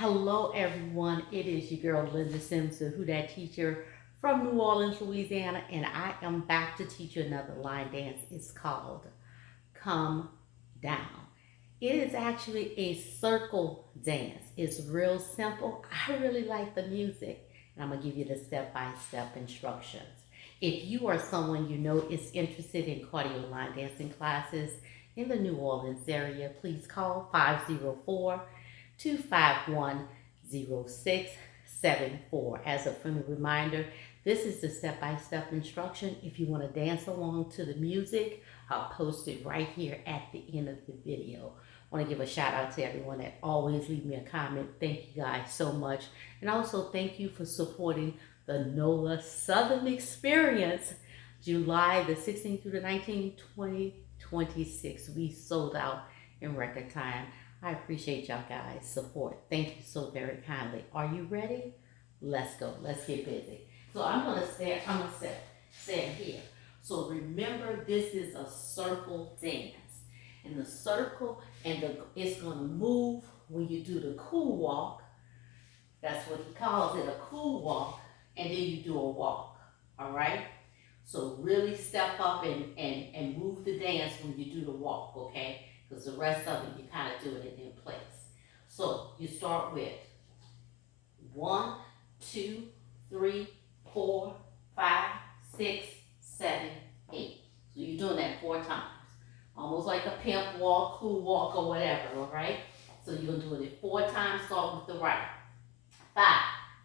Hello, everyone. It is your girl, Linda Simpson, who that teacher from New Orleans, Louisiana, and I am back to teach you another line dance. It's called Come Down. It is actually a circle dance. It's real simple. I really like the music, and I'm going to give you the step-by-step instructions. If you are someone you know is interested in cardio line dancing classes in the New Orleans area, please call 504 251 0674. As a friendly reminder, this is the step-by-step instruction. If you want to dance along to the music, I'll post it right here at the end of the video. I want to give a shout out to everyone that always leave me a comment. Thank you guys so much. And also thank you for supporting the NOLA Southern Experience, July the 16th through the 19th, 2026. We sold out in record time. I appreciate y'all guys' support. Thank you so very kindly. Are you ready? Let's go. Let's get busy. So I'm gonna stand here. So remember, this is a circle dance. And the circle it's gonna move when you do the cool walk. That's what he calls it, a cool walk, and then you do a walk. All right? So really step up and move the dance when you do the walk, okay? Because the rest of it, you kind of do it in place. So you start with 1, 2, 3, 4, 5, 6, 7, 8. So you're doing that 4 times. Almost like a pimp walk, cool walk, or whatever, all right? So you're going to do it 4 times, start with the right. 5,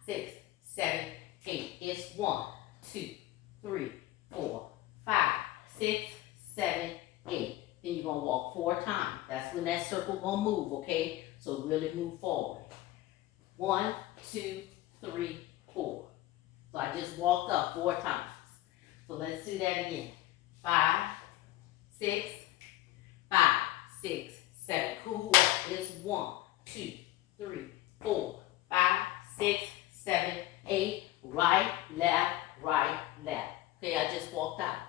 6, 7, 8. It's 1, 2, 3, 4, 5, 6, 7, 8. Then you're going to walk 4 times. That's when that circle going to move, okay? So really move forward. 1, 2, 3, 4. So I just walked up 4 times. So let's do that again. 5, 6, 5, 6, 7. Cool walk. It's 1, 2, 3, 4, 5, 6, 7, 8. Right, left, right, left. Okay, I just walked out.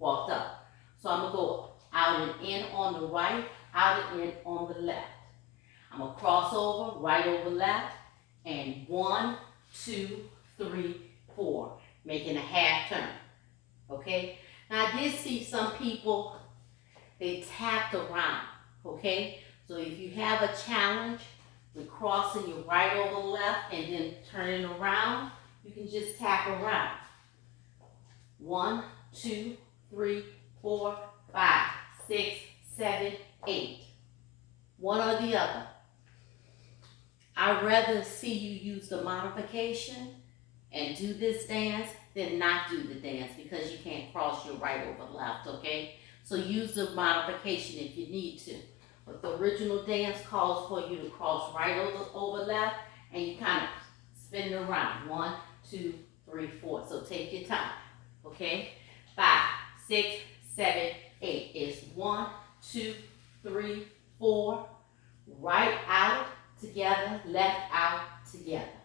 Walked up. So I'm going to go out and in on the right, out and in on the left. I'm going to cross over, right over left, and 1, 2, 3, 4, making a half turn. Okay? Now I did see some people, they tapped around. Okay? So if you have a challenge with crossing your right over left and then turning around, you can just tap around. 1, 2, 3, 4, 5, 6, 7, 8. One or the other. I'd rather see you use the modification and do this dance than not do the dance because you can't cross your right over left, okay? So use the modification if you need to. But the original dance calls for you to cross right over left and you kind of spin it around. 1, 2, 3, 4. So take your time, okay? 5, 6, 7, 8 is 1, 2, 3, 4. Right out together, left out together.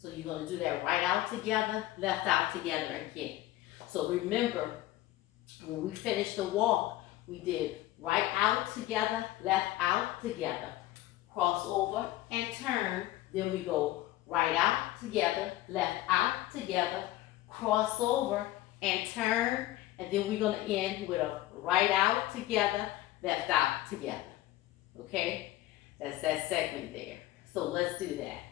So you're going to do that right out together, left out together again. So remember, when we finished the walk, we did right out together, left out together, cross over and turn. Then we go right out together, left out together, cross over and turn. And then we're going to end with a right out together, left out together. Okay? That's that segment there. So let's do that.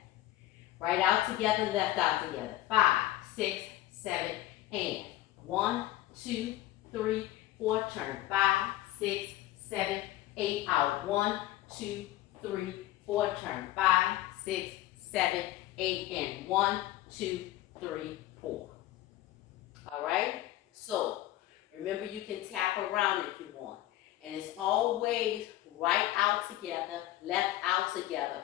Right out together, left out together. 5, 6, 7, and 1, 2, 3, 4. Turn 5, 6, 7, 8 out. 1, 2, 3, 4. Turn 5, 6, 7, 8, and 1, 2, 3, 4. All right? So remember, you can tap around if you want. And it's always right out together, left out together,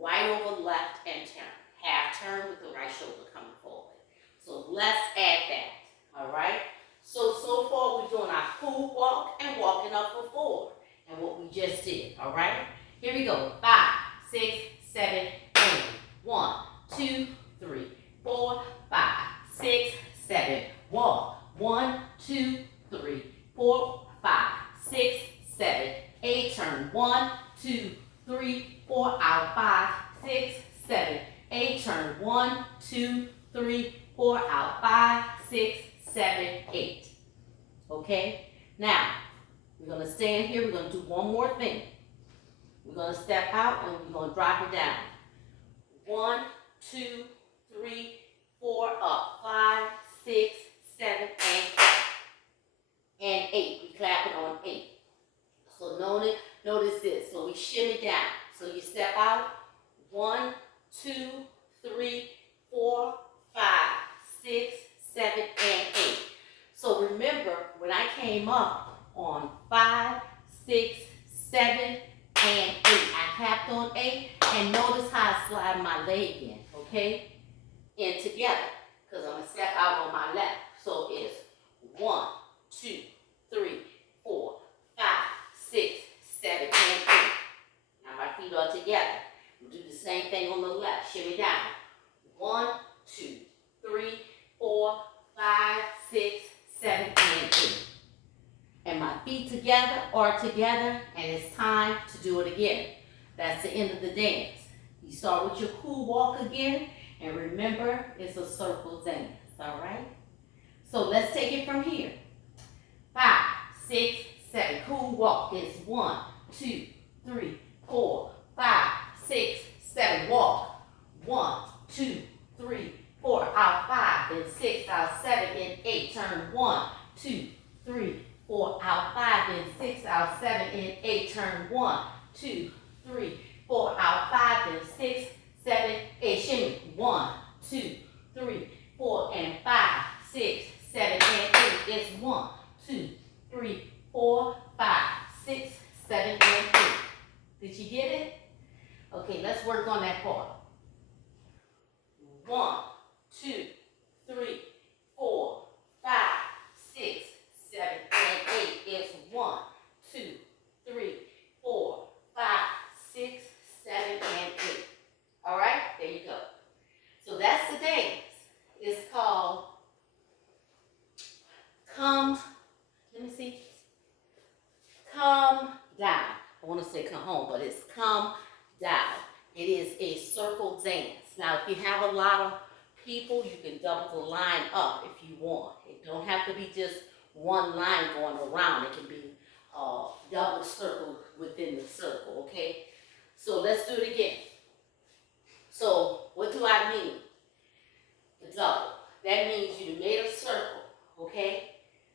right over left and turn. Half turn with the right shoulder coming forward. So let's add that. All right? So far we're doing our cool walk and walking up for 4. And what we just did. All right? Here we go. 5, 6, 7, 8. 1, 2, 3, 4, 5, 6, 7. Walk. 1, 2, 3, 4, 5, 6, 7, 8. Turn. 1, 2, 3, 4. Out. 5, 6, 7, 8. Turn 1, 2, 3, 4. Out 5, 6, 7, 8. Okay? Now, we're going to stand here. We're going to do one more thing. We're going to step out and we're going to drop it down. 1, 2, 3, 4. Up. 5, 6, 7, and clap. And 8. We clap it on 8. So notice this. So we shimmy down. So you step out. 1, 2, 3, 4, 5, 6, 7, and 8. So remember, when I came up on 5, 6, 7, and 8, I clapped on 8, and notice how I slide my leg in, okay? In together, because I'm going to step out on my left. So it's 1, 2, 3, 4, 5, 6, 7, and 8. Now my feet are together. We'll do the same thing on the left. Shimmy down. 1, 2, 3, 4, 5, 6, 7, and 8. And my feet together are together, and it's time to do it again. That's the end of the dance. You start with your cool walk again, and remember, it's a circle dance, all right? So let's take it from here. 5, 6, 7. Cool walk is 1, 2, 3, 4, 5, 6, 7. Walk. 1, 2, 3, 4. Out 5, then 6, out 7, and 8. Turn 1, 2, 3, 4. Out 5, then 6, out 7, and 8. Turn 1, 2, 3, 4. Out 5, then 6, 7, 8. Shimmy. 1, 2, 3, 4, and 5, 6, 7, and 8. It's 1, 2, 3, 4, 5, 6, 7, and 8. Did you get it? Okay, let's work on that part. 1, 2, 3, 4, 5, 6, 7, and 8. It's 1, 2, 3, 4, 5, 6, 7, and 8. All right, there you go. So that's the dance. It's called Come Down. I want to say come home, but it's come down. It is a circle dance. Now, if you have a lot of people, you can double the line up if you want. It don't have to be just one line going around. It can be double circle within the circle, okay? So let's do it again. So what do I mean? The double. That means you made a circle, okay?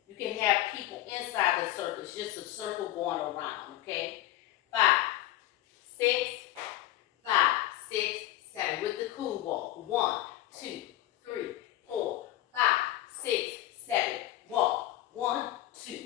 You can have people inside the circle. It's just a circle going around, okay? 5, 6, 5, 6, 7. With the cool walk. 1, 2, 3, 4, 5, 6, 7. Walk. 1, 2,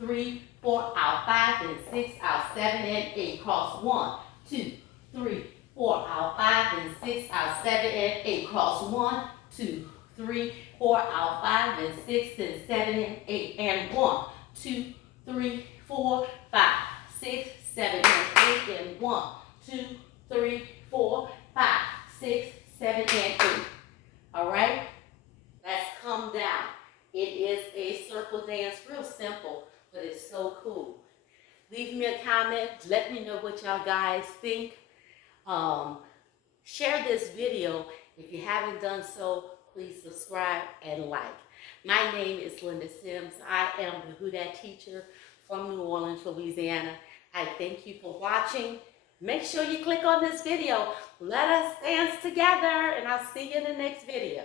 3, 4. Out 5, then 6, out 7, and 8. Cross. 1, 2, 3, 4. Out 5, then 6, out 7, and 8. Cross. 1, 2, 3, 4. Out 5, then 6, then 7, and 8. And 1, 2, 3, 4, 5, 6, 7, and 8. And 1, 2, 3, 4, 5, 6, 7, and 8. All right? Let's come down. It is a circle dance. Real simple, but it's so cool. Leave me a comment. Let me know what y'all guys think. Share this video. If you haven't done so, please subscribe and like. My name is Linda Sims. I am the Houdat teacher from New Orleans, Louisiana. I thank you for watching. Make sure you click on this video. Let us dance together, and I'll see you in the next video.